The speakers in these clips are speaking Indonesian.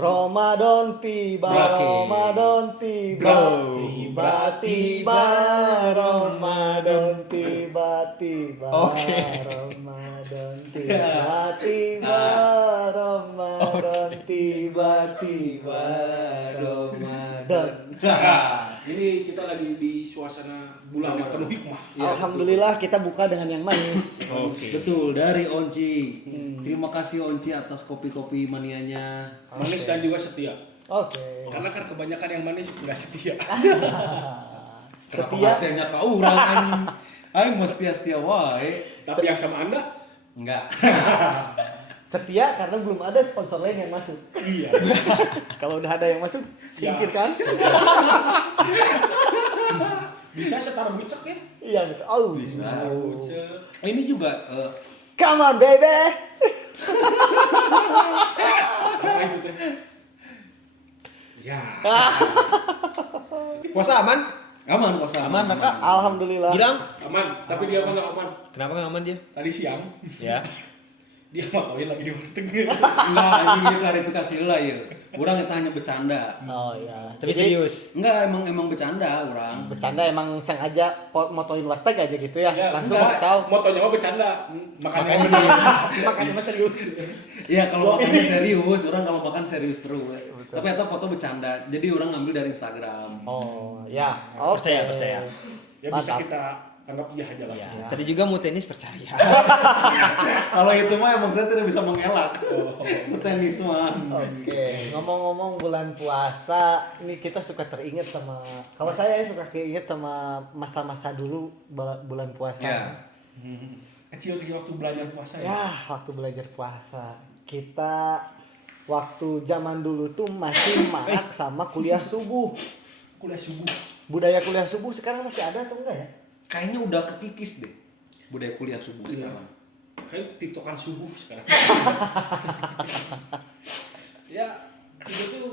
Ramadan tiba, Ramadan tiba, tiba-tiba Ramadan tiba-tiba, Ramadan tiba-tiba, Ramadan tiba-tiba, Ramadan. Ini kita lagi di suasana bulan yang penuh hikmah. Alhamdulillah kita buka dengan yang manis. Betul, dari Onci. Terima kasih Onci atas kopi-kopi manianya. Manis dan juga setia. Oke. Karena kan kebanyakan yang manis nggak setia. Setia. Pastinya ke orang anjing. Aing mesti setia wae. Tapi yang sama Anda Enggak. Setia karena belum ada sponsor lain yang masuk. iya. Kalau udah ada yang masuk, singkirkan. Bisa setara bucek ya? Iya betul. Oh, Setara bucek. Ini juga come on baby. Apa itu teh? Ya. Puasa aman? aman puasa. Aman, Kak. Alhamdulillah. Gilang? Aman, tapi dia mah nggak aman. Kenapa nggak aman dia? Tadi siang Ya. dia matoin lagi di warteg. Enggak, ini klarifikasi lah ya. Orang itu hanya bercanda. Oh iya. Tapi Jadi, serius. Enggak, emang bercanda orang. bercanda emang sengaja motoin warteg aja gitu ya. Ya, Langsung enggak. kau. Motonya mah bercanda. Makanya Makanya mah serius. Iya, kalau makannya serius, orang kalau makan serius terus. Tapi itu foto bercanda. Jadi orang ngambil dari Instagram. Oh ya. Percaya, percaya. ya bisa Mantap. kita anggap iya aja lah. Ya. Tadi juga mau tenis percaya. Kalau itu mah emang saya tidak bisa mengelak. Tenis mah. Oke, ngomong-ngomong bulan puasa, ini kita suka teringat sama, kalau saya suka keinget sama masa-masa dulu bulan puasa. Ya. Kecil-kecil waktu belajar puasa ya. Ya, waktu belajar puasa. Kita waktu zaman dulu tuh masih marak sama kuliah subuh. Kuliah subuh. Budaya kuliah subuh sekarang masih ada atau enggak ya? Kayaknya udah kekikis deh budaya kuliah subuh Iya. sekarang. Kayak tiktokan subuh sekarang. Ya, itu tuh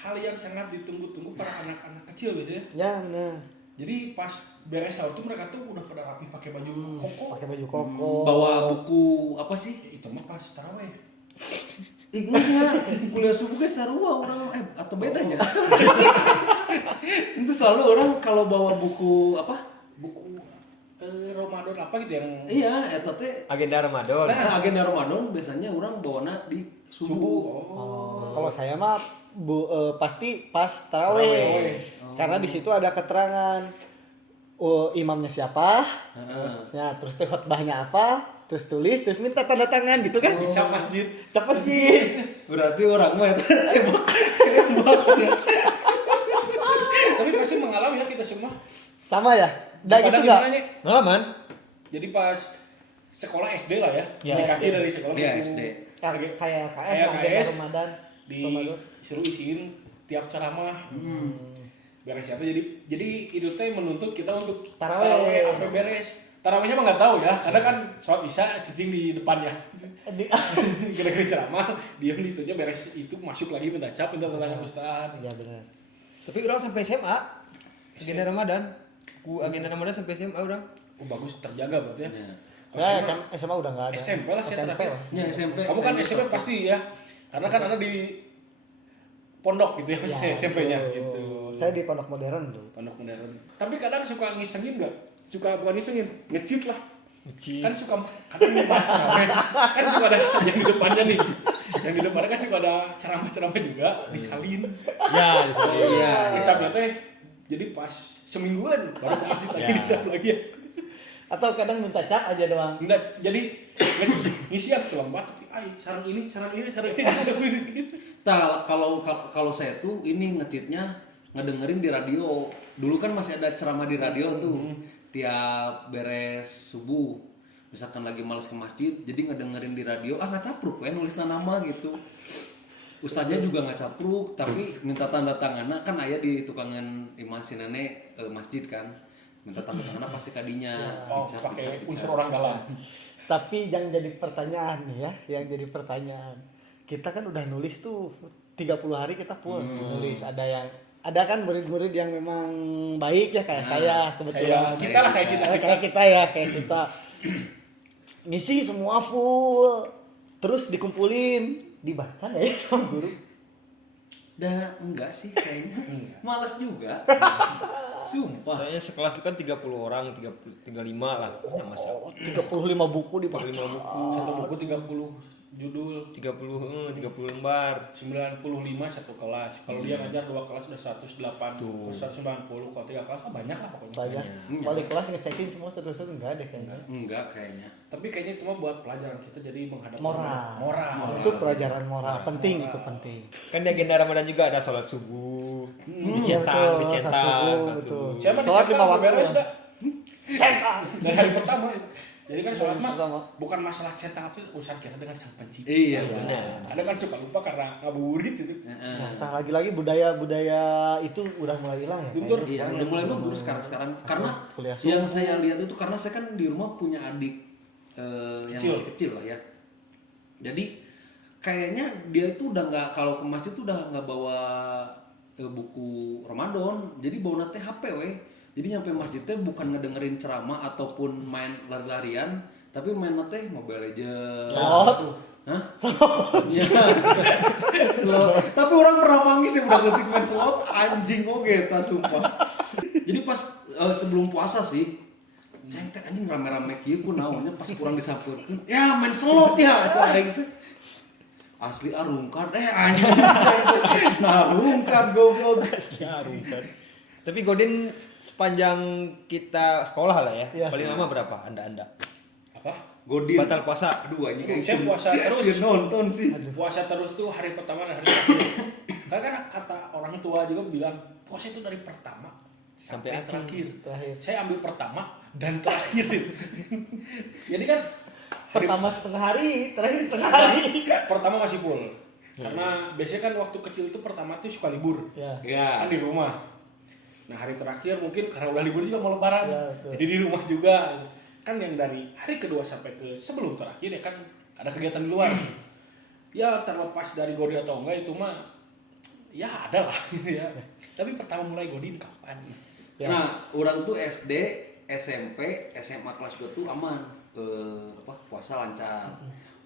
hal yang sangat ditunggu-tunggu para anak-anak kecil biasanya. Ya, nah. Jadi pas beres sahur tuh mereka tuh udah pada rapi pakai baju koko. Pakai baju koko. Bawa buku apa sih? Ya, itu mah pas taraweh. Ingatnya kuliah subuh guys sarua orang atau bedanya? Itu selalu orang kalau bawa buku apa? Buku Ramadan apa gitu yang Iya, eta teh Agenda Ramadan. nah agenda Ramadan biasanya orang bawana di subuh. Oh, kalau saya mah pasti pas Tarawih. taraweh. Karena di situ ada keterangan imamnya siapa, Heeh. ya terus teh khotbahnya apa, terus tulis, terus minta tanda tangan gitu kan? dicap masjid. Cepet sih. Berarti orang mah eta tembak ya. Tapi pasti mengalami ya kita semua. Sama ya? Udah Pada gitu nggak? gimana, Nyek? Pengalaman? Jadi pas sekolah SD lah ya, Ya, dikasih SD. dari sekolah Iya, buku. SD. Kayak KS Kayak lah, agenda KS. Ramadan. Ramadan. Disuruh isiin tiap ceramah. Beres apa jadi itu teh menuntut kita untuk Taraweh. sampai beres. Tarawehnya mah nggak tahu ya, karena kan sholat isya cicing di depannya. Kira-kira ceramah, diam di itunya beres itu masuk lagi minta cap, minta tanya ustaz. Iya benar. Tapi orang sampai SMA. Agenda Ramadan. Agenda Ramadan sampai SMA orang. Oh bagus terjaga berarti ya. Ya. Kalau Ya, SMA, SMA udah nggak ada. SMP lah saya SMP terakhir. lah. Ya SMP. Kamu kan SMP pasti ya, karena kan ada di pondok gitu ya, Ya, SMP-nya betul. gitu. Saya di pondok modern tuh. Pondok modern. Tapi kadang suka ngisengin nggak? Suka bukan ngisengin, ngecit lah. Uci. Kan suka kadang ngebahas taraweh. Kan suka ada yang di depannya nih. Yang di depannya kan suka ada ceramah-ceramah juga disalin. Ya, di sana. Iya. Ngecapnya teh jadi pas semingguan baru ke masjid lagi Ya. dicap lagi ya. Atau kadang minta cap aja doang. Enggak, jadi ngisian selembar tapi sarang ini, sarang ini, sarang ini. Nah, kalau saya tuh ini ngecitnya ngedengerin di radio. Dulu kan masih ada ceramah di radio tuh. Tiap beres subuh. Misalkan lagi males ke masjid, jadi ngedengerin di radio, nggak capruk ya nulis nama gitu. Ustaznya juga nggak capruk, tapi minta tanda tangannya kan ayah di tukangan imam sinane masjid kan. Minta tanda tangannya pasti kadinya. Oh, Dicap, pakai dicap, unsur dicap. orang dalam. Tapi yang jadi pertanyaan nih ya, yang jadi pertanyaan. Kita kan udah nulis tuh 30 hari kita full nulis. Ada kan murid-murid yang memang baik ya kayak saya kebetulan. Kayak kita lah, kayak kita. Kayak kita. Ngisi semua full. Terus dikumpulin, dibaca nggak ya sama guru? enggak sih kayaknya. Malas juga. Sumpah. Soalnya sekelas itu kan 30 orang, 35 lah. Ya masa 35 buku dibaca. 35 buku, Satu buku 30 judul, 30 lembar. 95 satu kelas. Kalau dia ngajar 2 kelas udah 108, 190. Kalau 3 kelas banyak lah pokoknya. Banyak. Balik kelas ngecekin semua status enggak deh kayaknya. Enggak kayaknya. Tapi kayaknya itu mah buat pelajaran kita jadi menghadapi Moral. moral. Itu pelajaran moral penting, itu penting. Kan di agenda Ramadan juga ada sholat subuh, Iya, dicetak, betul. dicetak. Satu subuh, satu. betul. Siapa Sholat dicetak 5 waktu beres ya? dah. Dari hari pertama. Jadi kan sholat mah Pertama. bukan masalah cetak, itu urusan kita dengan sang pencipta. Iya, benar. Ada kan suka lupa karena ngabuburit gitu. Nah, lagi-lagi budaya itu udah mulai hilang ya. Luntur. kayaknya. Iya, udah mulai luntur sekarang. Karena Kuliah yang saya lihat itu karena saya kan di rumah punya adik yang Kecil. masih kecil lah ya. Jadi kayaknya dia itu udah nggak, kalau ke masjid tuh udah nggak bawa buku Ramadan, jadi bawa nate HP weh. Jadi nyampe masjidnya bukan ngedengerin ceramah ataupun main lari-larian, tapi main nate Mobile Legends. Slot. Hah? Ya. Slot. Tapi orang pernah manggis yang udah ngetik main slot, anjing oke ta sumpah. Jadi pas sebelum puasa sih, cengket anjing rame-rame kieu ku naonnya pas kurang disampurkeun. Ya main slot ya saeng teh. Asli arungkan anjing cengket. Nah, arungkan goblok. Tapi Godin sepanjang kita sekolah lah ya, Iya. paling lama berapa? Anda? Apa? Godin. Batal puasa. Aduh anjing Saya puasa terus. Sieun nonton sih. Puasa terus tuh hari pertama dan hari terakhir. Karena kan kata orang tua juga bilang puasa itu dari pertama sampai Sampai terakhir. Terakhir. Saya ambil pertama dan terakhir. Jadi kan hari Pertama setengah hari, terakhir setengah hari. pertama masih full. Karena biasanya kan waktu kecil itu pertama tuh suka libur. Ya. Ya. Kan di rumah. Nah hari terakhir mungkin karena udah libur juga mau lebaran. Ya, betul. Jadi di rumah juga. Kan yang dari hari kedua sampai ke sebelum terakhir ya kan ada kegiatan di luar. Ya terlepas dari Godi atau enggak itu mah ya ada lah gitu ya. Tapi pertama mulai Godin kapan? Ya. Nah, orang tuh SD, SMP, SMA kelas 2 tuh aman. Puasa lancar.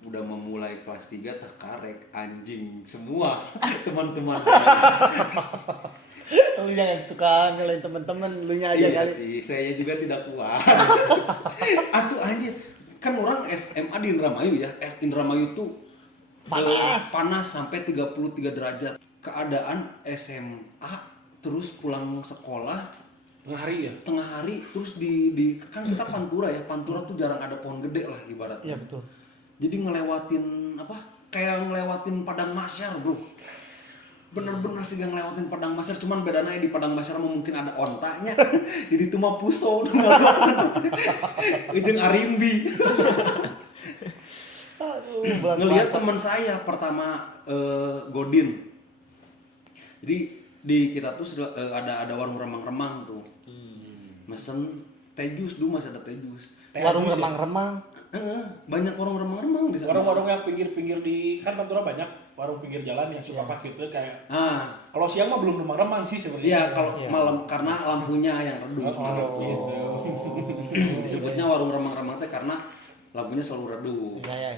Udah memulai kelas 3 terkarek anjing semua teman-teman saya. Lu jangan suka nyalain temen-temen, lu nya aja Iya kali. sih, saya juga tidak kuat. Atuh anjir, kan orang SMA di Indramayu ya. Indramayu tuh panas sampai 33 derajat. Keadaan SMA terus pulang sekolah Tengah hari ya? tengah hari terus di kan kita Pantura ya. Pantura tuh jarang ada pohon gede lah ibaratnya. Iya betul. Jadi ngelewatin apa? Kayak ngelewatin padang masyar, Bro. Bener-bener sih gak ngelewatin padang masyar, cuman bedanya di padang masyar mungkin ada ontanya. Jadi itu mah puso ujung arimbi. Aduh, bulan Ngelihat puasa. teman saya pertama Godin. Jadi di kita tuh ada warung remang-remang tuh. Mesen teh jus dulu, masih ada teh jus. Warung Teh jus ya? remang-remang. Banyak warung remang-remang di sana. Warung-warung yang pinggir-pinggir di kan Pantura banyak warung pinggir jalan yang suka parkir tuh kayak Ah, kalau siang mah belum remang-remang sih sebenarnya. iya kalau malam karena lampunya yang redup. Oh, gitu. Disebutnya warung remang-remang teh karena lampunya selalu redup. Iya ya.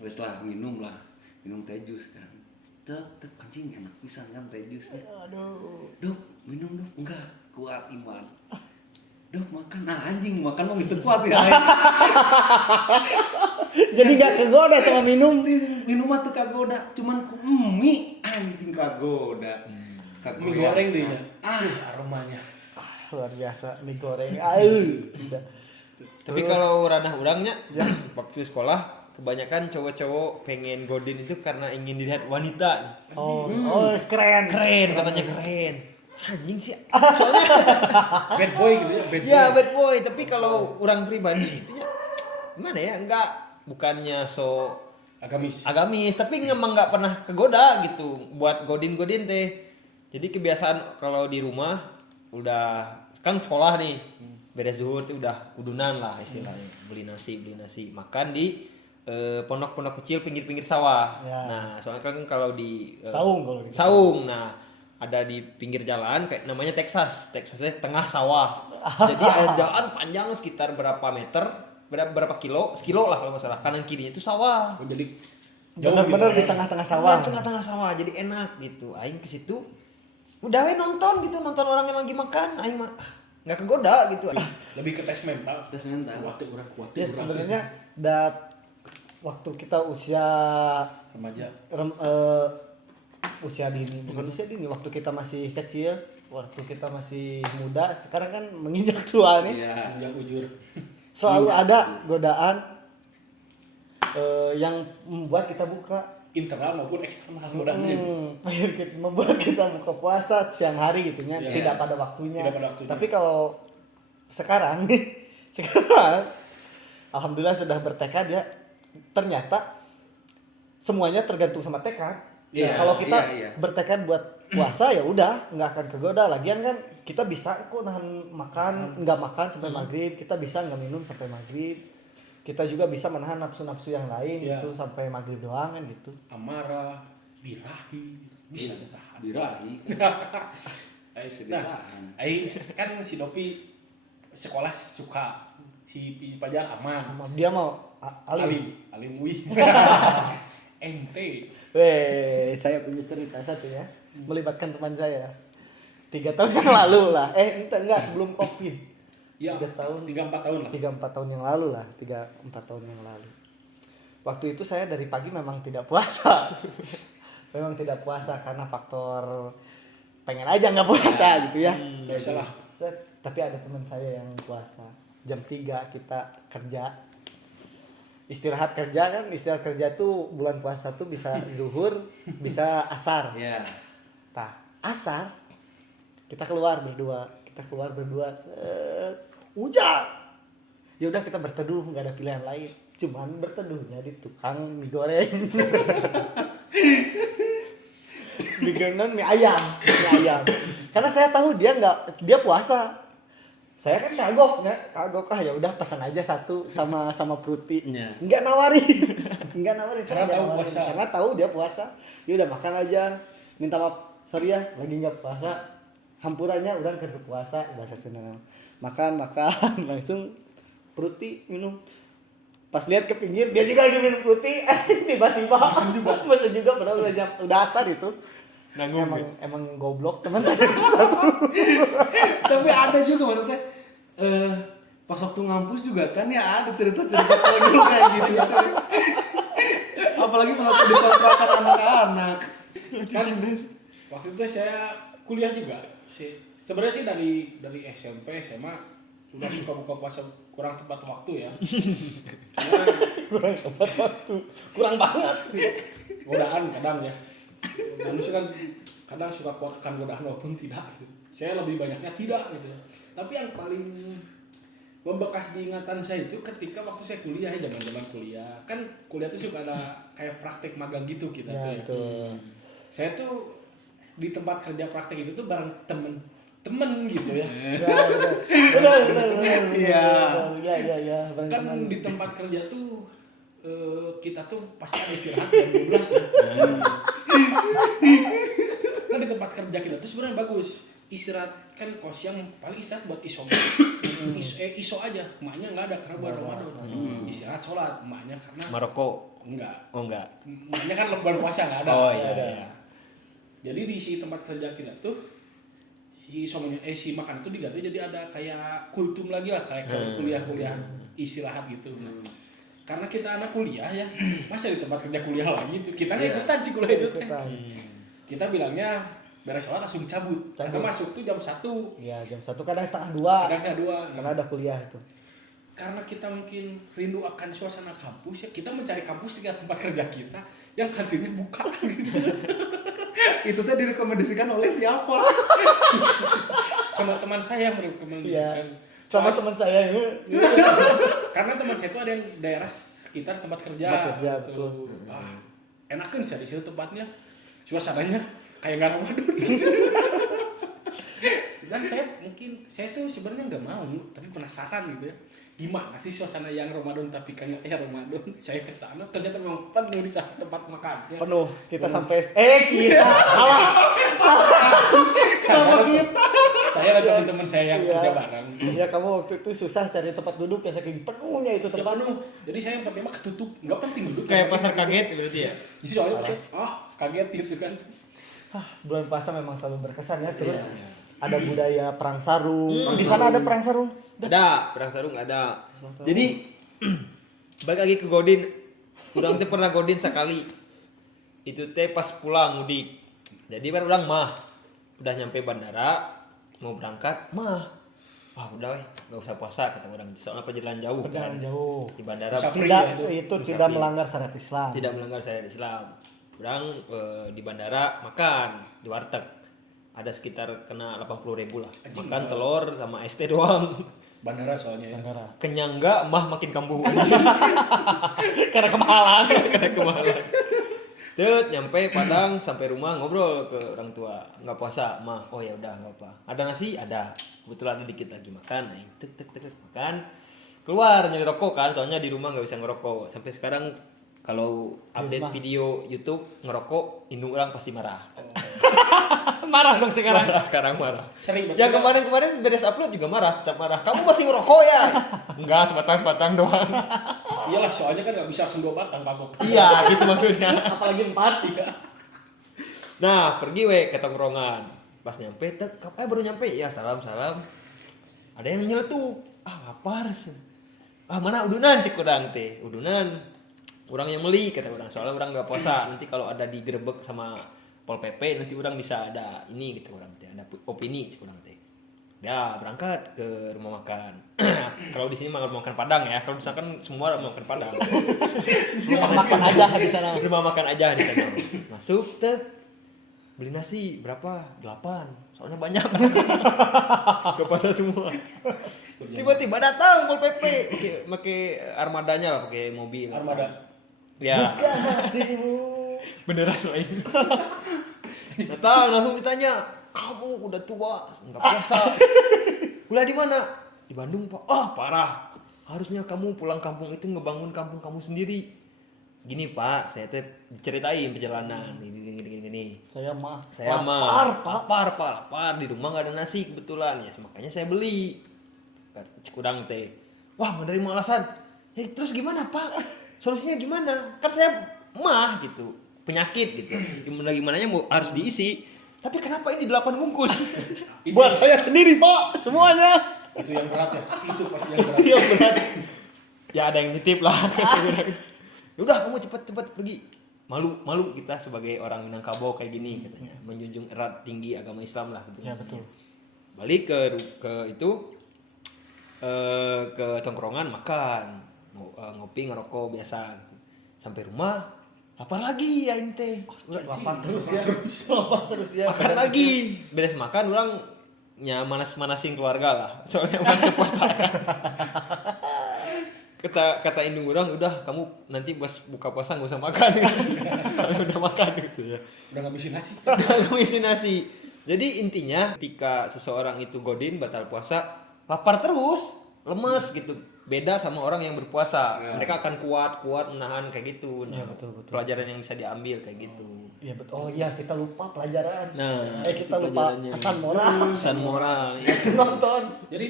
Wes lah minum teh jus kan. Tek anjing enak pisan kan teh jusnya. Aduh. Dok, minum dok. Enggak, kuat iman. Dok, makan. Nah anjing makan mah geus teu kuat ya. Jadi gak kegoda sama minum. Minum mah teu kagoda, cuman ku mie anjing kagoda. Mie goreng deh ya. Aromanya. Luar biasa mie goreng. Udah. Tapi kalau ranah orangnya waktu sekolah kebanyakan cowok-cowok pengen Godin itu karena ingin dilihat wanita nih. Oh, keren. Keren katanya keren. Anjing sih. Soalnya Bad boy gitu ya, bad boy. ya bad boy, tapi kalau orang pribadi gitunya gimana ya? Enggak, bukannya so agamis, tapi emang nggak pernah kegoda gitu buat godin teh. Jadi kebiasaan kalau di rumah udah kan sekolah nih, beres zuhur tuh udah udunan lah istilahnya, beli nasi, makan di pondok-pondok kecil pinggir-pinggir sawah. Ya. Nah, soalnya kan kalau di Saung kalau gitu. Saung. Nah, ada di pinggir jalan kayak namanya Texasnya tengah sawah. Jadi ada jalan panjang sekitar berapa meter, berapa kilo, sekilo lah kalau nggak salah. Kanan kirinya itu sawah. Oh, jadi Jauh bener-bener gitu, di kan? tengah-tengah Sawah, sawah. di tengah-tengah sawah jadi enak gitu. Aing ke situ udah we nonton gitu, nonton orang yang lagi makan, aing mah nggak kegoda gitu. Lebih ke tes mental. Tes mental. Kuat Ya sebenarnya waktu kita usia remaja. usia dini, bukan usia dini, waktu kita masih kecil, waktu kita masih muda, sekarang kan menginjak tua nih, Iya. Yang ujur. selalu ada godaan yang membuat kita buka. Internal maupun eksternal godanya. Membuat kita buka puasa siang hari gitu ya, Iya. tidak pada waktunya. Tidak pada waktunya. Tapi kalau sekarang sekarang alhamdulillah sudah bertekad ya, ternyata semuanya tergantung sama tekad. Iya, Kalau kita iya. bertekad buat puasa ya udah nggak akan kegoda. Lagian kan kita bisa kok nahan makan, nggak makan sampai maghrib, kita bisa nggak minum sampai maghrib. Kita juga bisa menahan nafsu-nafsu yang lain Iya. gitu sampai maghrib doang kan gitu. Amarah, birahi, bisa ditahan. Birahi. Bisa Nah, ditahan. Kan si Dopi sekolah suka, si Pajar aman. Dia mau alim. Alim wih. Ente. Weh, saya punya cerita satu ya, melibatkan teman saya. 3 tahun yang lalu lah, enggak sebelum COVID. Ya, 3 tahun, 3-4 tahun lah. 3-4 tahun yang lalu lah, 3-4 tahun yang lalu. Waktu itu saya dari pagi memang tidak puasa. Memang tidak puasa karena faktor pengen aja nggak puasa gitu ya. Biasalah. Tapi ada teman saya yang puasa. Jam 3 kita kerja. Istirahat kerja tuh bulan puasa tuh bisa zuhur, bisa asar. Iya. Nah, asar kita keluar berdua. Hujan. Ya udah kita berteduh, nggak ada pilihan lain. Cuman berteduhnya di tukang mie goreng. Mie ayam. Karena saya tahu dia puasa. Saya kan kagok ya udah pesan aja satu sama fruity. Iya. Enggak nawarin. Karena tahu puasa. Karena tahu dia puasa. Ya udah makan aja. Minta maaf, sorry ya, lagi enggak puasa. Hampurannya udah ke puasa, bahasa Sunda. Makan langsung fruity minum. Pas lihat ke pinggir dia juga lagi minum fruity, tiba-tiba pesan juga padahal udah asar itu. Nanggung. Emang goblok teman saya. Tapi ada juga maksudnya pas waktu ngampus juga kan ya ada cerita-cerita konyol kayak gitu. Apalagi pas waktu dikontrakan anak-anak. Kan waktu itu saya kuliah juga. Sebenarnya sih dari SMP, SMA udah suka buka puasa kurang tepat waktu ya. Kurang banget. Godaan kadang ya. Manusia kan kadang suka kuatkan godaan walaupun tidak gitu. Saya lebih banyaknya tidak gitu. Tapi yang paling membekas di ingatan saya itu ketika waktu saya kuliah, zaman kuliah. Kan kuliah itu suka ada kayak praktek magang gitu kita tuh ya. Saya tuh di tempat kerja praktek itu tuh bareng temen gitu ya. Benar. Iya. Kan di tempat kerja tuh kita tuh pasti ada istirahat jam 12 ya. Nah di tempat kerja kita tuh sebenarnya bagus istirahat, kan kalau siang paling istirahat buat iso aja, emaknya nggak ada karena bulan Ramadan. Istirahat sholat, emaknya karena Maroko. enggak, emaknya kan bulan puasa nggak ada. Oh iya. Jadi di si tempat kerja kita tuh si makan itu diganti jadi ada kayak kultum lagi lah, kayak kuliah istirahat gitu. Karena kita anak kuliah ya, masa di tempat kerja kuliah lagi itu kita nggak ikutan sih kuliah itu teh. Kita bilangnya beres sholat langsung cabut. Karena masuk tuh jam 1. Iya, jam 1 kadang setengah 2. Kadang setengah 2. Karena ada kuliah itu. Karena kita mungkin rindu akan suasana kampus ya, kita mencari kampus di tempat kerja kita yang kantinnya buka gitu. Itu teh direkomendasikan oleh siapa? Sama teman saya yang merekomendasikan. Sama teman saya ini. Karena teman saya itu ada yang daerah sekitar tempat kerja. Betul. Enakan sih di situ tempatnya. Suasananya kayak nggak Ramadan. Dan saya tuh sebenarnya nggak mau, tapi penasaran gitu ya. Gimana sih suasana yang Ramadan tapi kayak Ramadan? Saya ke sana ternyata memang penuh di sana tempat makannya. Penuh. Kita sampai kita. Sama kita. Saya dan teman-teman saya yang Iya. kerja bareng. Iya, kamu waktu itu susah cari tempat duduk ya saking penuhnya itu Ya tempat. penuh. Jadi saya yang pertama ketutup, nggak penting duduk. Kayak Yang pasar penting kaget duduk. berarti ya. Jadi soalnya kaget gitu kan. Bulan puasa memang selalu berkesan ya. Terus Iya. ada budaya perang sarung. Di sana ada perang sarung. Ada, perang sarung ada. Jadi balik lagi ke Godin. Urang teh pernah Godin sekali. Itu teh pas pulang mudik. Jadi baru orang mah udah nyampe bandara mau berangkat mah. Wah udah weh, nggak usah puasa kata orang. Soalnya perjalanan jauh. Perjalanan kan. jauh. Di bandara Bisa free Tidak ya itu Bisa tidak free. melanggar syariat Islam. tidak melanggar syariat Islam. Orang di bandara makan di warteg. Ada sekitar kena 80.000 lah. Anjing, Makan ya. telur sama es teh doang. Bandara soalnya ya. Bandara. Kenyang enggak, mah makin kambuh. Karena kemahalan. Karena kemahalan. Tut, nyampe Padang sampai rumah ngobrol ke orang tua. Nggak puasa, mah. Oh ya udah nggak apa. Ada nasi? Ada. Kebetulan ada dikit lagi makan. Nah, tek makan. Keluar nyari rokok kan, soalnya di rumah nggak bisa ngerokok. Sampai sekarang kalau update rumah. video YouTube ngerokok, indung orang pasti marah. Marah dong sekarang. Marah sekarang marah. Sering Ya betul. kemarin beres upload juga marah, tetap marah. Kamu masih ngerokok ya? Enggak, sebatang doang. Iyalah soalnya kan nggak bisa langsung 2 batang kagok. Iya, gitu maksudnya. Apalagi 4. Iya. Nah, pergi we ke tongkrongan. Pas nyampe, baru nyampe ya salam. Ada yang nyeletuk. Ah, lapar. Ah, mana udunan cik urang teh. Udunan. Orang yang beli kata orang. Soalnya orang nggak puasa. Nanti kalau ada digerebek sama Pol PP nanti orang bisa ada ini gitu orang teh. Ada opini cik orang teh. Ya, berangkat ke rumah makan. Kalau di sini mah rumah makan Padang ya. Kalau misalkan semua rumah makan Padang. Rumah makan aja di sana. Rumah makan aja di sana. Masuk teh. Beli nasi berapa? 8. Soalnya banyak. Ke pasar semua. Tiba-tiba datang Pol PP pakai armadanya lah, pakai mobil. Armada. Ya, Buka hatimu. beneran lain. Datang langsung ditanya, "Kamu udah tua, enggak puasa. Kuliah di mana?" "Di Bandung, Pak." "Ah, parah. Harusnya kamu pulang kampung itu ngebangun kampung kamu sendiri." "Gini, Pak, saya teh ceritain perjalanan gini. Saya mah Saya lapar, mah lapar di rumah nggak ada nasi kebetulan ya, makanya saya beli." Cikudang teh, "Wah, menerima alasan. Terus gimana, Pak? Solusinya gimana? Kan saya mah gitu, penyakit gitu. Gimananya mau harus diisi. Tapi kenapa ini 8 bungkus?" Buat saya sendiri, Pak. Semuanya. Itu yang berat ya. Itu pasti yang berat. Itu yang berat. Ya ada yang nitip lah. Udah kamu cepet pergi. Malu kita sebagai orang Minangkabau kayak gini katanya, menjunjung erat tinggi agama Islam lah gitu. Ya, betul. Balik ke itu ke tongkrongan makan, ngopi ngerokok biasa. Sampai rumah lapar lagi ya ente. Lapar terus dia. Lapar terus dia. Makan lagi. Beres makan orang manas-manasin keluarga lah. Soalnya waktu puasa kan. Kata indung orang, udah kamu nanti pas buka puasa nggak usah makan. Soalnya udah makan gitu ya. Udah ngabisin nasi. Ngabisin nasi. Jadi intinya ketika seseorang itu godin batal puasa, lapar terus, lemes gitu. Beda sama orang yang berpuasa. Ya. Mereka akan kuat menahan kayak gitu. Nah, Ya, betul. pelajaran yang bisa diambil kayak gitu. Iya betul. Oh iya, kita lupa pelajaran. Nah, Kita itu lupa pelajarannya. pesan moral. Pesan moral. Ya. Nonton. Jadi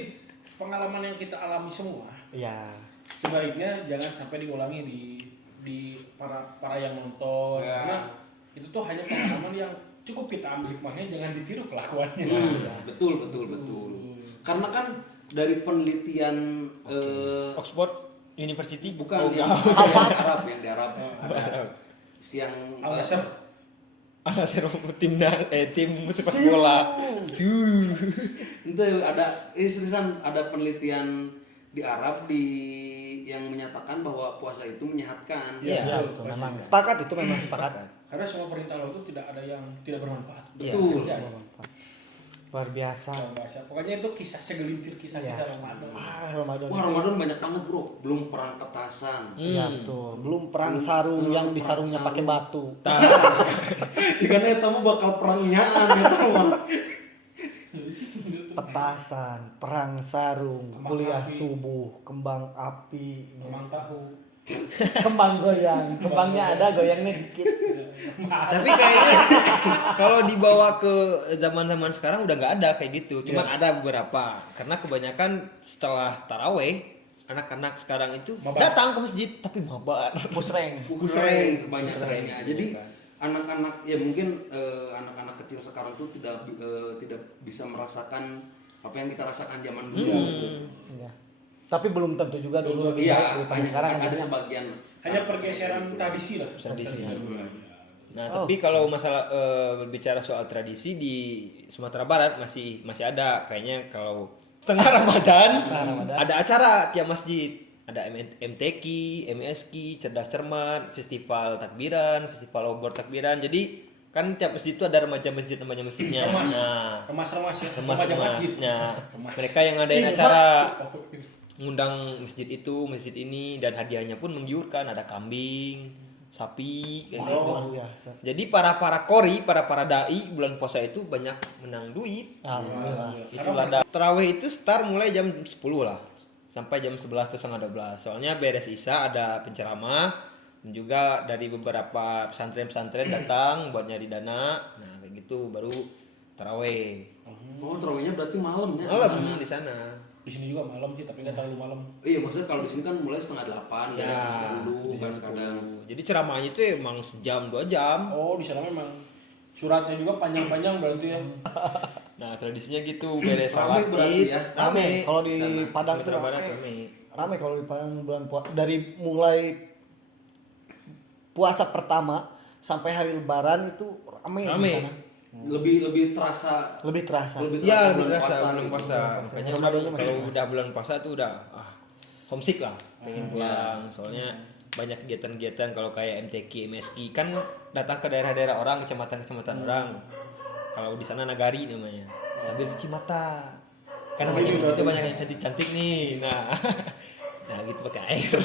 pengalaman yang kita alami semua Iya. sebaiknya jangan sampai diulangi di para yang nonton Ya. karena itu tuh hanya pengalaman yang cukup kita ambil hikmahnya, jangan ditiru kelakuannya. Betul. Karena kan dari penelitian Oxford University bukan Oh, yang enggak. yang di Arab ada siang Al-Nasr. Alasan tim sepak bola. itu ada seriusan ada penelitian di Arab yang menyatakan bahwa puasa itu menyehatkan. Iya. Iya, betul. Memang sepakat itu memang sepakat. Karena semua perintah Allah itu tidak ada yang tidak bermanfaat. Betul. Ya, Luar biasa. pokoknya itu kisah segelintir kisah-kisah Ya. Ramadan. Ramadan. Wah, Ramadan banyak banget, Bro. Belum perang petasan. Iya betul. Belum perang sarung yang di sarungnya pakai batu. Jika eta mah bakal perang nyaan eta mah. Petasan, perang sarung, Kembang kuliah api. subuh, kembang api, Kembang tahu. Kembang goyang, kembangnya ada, goyangnya dikit. Tapi kayaknya kalau dibawa ke zaman-zaman sekarang udah nggak ada kayak gitu. Cuman ada beberapa. Karena kebanyakan setelah taraweh anak-anak sekarang itu Mabar. datang ke masjid tapi mabar. Pusreng. Pusreng kebanyakannya. Jadi anak-anak ya mungkin anak-anak kecil sekarang tuh tidak bisa merasakan apa yang kita rasakan zaman dulu. Iya. Tapi belum tentu juga dulu lebih baik Iya, daripada sekarang. ada jadinya. sebagian Hanya pergeseran tradisi lah. Tradisi. Nah, Oh. tapi kalau masalah berbicara soal tradisi di Sumatera Barat masih ada kayaknya kalau setengah Ramadan, ada acara tiap masjid. Ada MTQ, MSQ, Cerdas Cermat, Festival Takbiran, Festival Obor Takbiran. Jadi kan tiap masjid itu ada remaja masjidnya. Remas. Nah, Remas-remas ya. remas-remas. masjid. Nah, Remas. mereka yang ngadain acara ngundang masjid itu, masjid ini, dan hadiahnya pun menggiurkan. Ada kambing, sapi, kayak gitu. Luar biasa. Jadi para kori, para dai bulan puasa itu banyak menang duit. Alhamdulillah. Itu lada. Tarawih itu start mulai jam 10 lah. Sampai jam 11 atau setengah 12. Soalnya beres Isya ada penceramah dan juga dari beberapa pesantren-pesantren datang buat nyari dana. Nah, kayak gitu baru tarawih. Oh, terawihnya berarti malamnya. Malam di sana. Di sini juga malam sih, tapi nggak terlalu malam. Iya, maksudnya kalau di sini kan mulai setengah 8 Ya, ya, dulu di kan sana kadang. Jadi ceramahnya itu emang sejam 2 jam. Oh, di sana memang suratnya juga panjang-panjang berarti ya. Nah, tradisinya gitu, beres Rame salat berarti Id, ya? Rame. Kalau di Sana, Padang tuh Sumatera Barat rame. rame. Rame kalau di Padang bulan puasa dari mulai puasa pertama sampai hari Lebaran itu rame di Rame. sana. Lebih terasa Lebih terasa. Iya, lebih bulan terasa puasa belum gitu. puasa. Makanya Ramadannya masih kalau terasa. udah bulan puasa tuh udah homesick lah, pengen pulang. Soalnya banyak kegiatan-kegiatan kalau kayak MTQ, MSQ kan datang ke daerah-daerah orang, kecamatan-kecamatan orang. Kalau di sana nagari namanya. Sambil cuci mata. Karena banyak di situ banyak yang cantik-cantik nih. Nah, nah gitu pakai air.